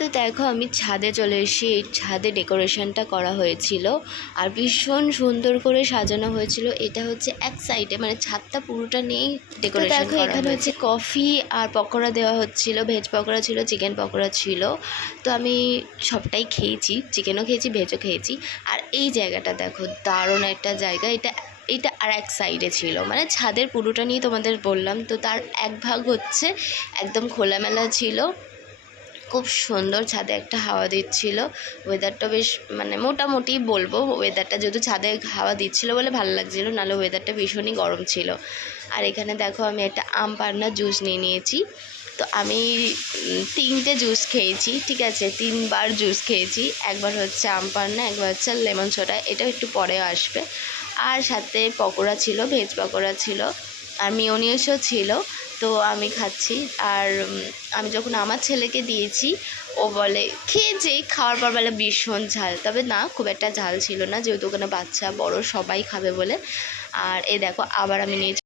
তো দেখো আমি ছাদে চলে এসেছি। এই ছাদে ডেকোরেশনটা করা হয়েছিল আর ভীষণ সুন্দর করে সাজানো হয়েছিল। এটা হচ্ছে এক সাইডে, মানে ছাদটা পুরোটা নিয়েই ডেকোরেশন করা হয়েছে। এখানে হচ্ছে কফি আর পকোড়া দেওয়া হচ্ছিল, ভেজ পকোড়া ছিল, চিকেন পকোড়া ছিল। তো আমি সবটাই খেয়েছি, চিকেনও খেয়েছি, ভেজও খেয়েছি। আর এই জায়গাটা দেখো, দারুণ একটা জায়গা। এটা আর এক সাইডে ছিল, মানে ছাদের পুরোটা নিয়ে তোমাদের বললাম। তো তার এক ভাগ হচ্ছে একদম খোলামেলা ছিল, খুব সুন্দর, ছাদে একটা হাওয়া দিচ্ছিল। ওয়েদারটা বেশ, মানে মোটামুটি বলবো, ওয়েদারটা যেহেতু ছাদে হাওয়া দিচ্ছিলো বলে ভালো লাগছিলো, নাহলে ওয়েদারটা ভীষণই গরম ছিল। আর এখানে দেখো আমি একটা আম পান্না জুস নিয়ে নিয়েছি। তো আমি 3টে জুস খেয়েছি, ঠিক আছে, 3বার জুস খেয়েছি। একবার হচ্ছে আম পান্না, একবার হচ্ছে লেমন সোডা, এটাও একটু পরে আসবে। আর সাথে পকোড়া ছিল, ভেজ পকোড়া ছিল, আর মিওনিসও ছিল। তো আমি খাচ্ছি। আর আমি যখন আমার ছেলেকে দিয়েছি, ও বলে, খেয়েছে, খাওয়ার পর বলে ভীষণ ঝাল। তবে না, খুব একটা ঝাল ছিল না, যেহেতু ওখানে বাচ্চা বড় সবাই খাবে বলে। আর এই দেখো আবার আমি নিয়েছি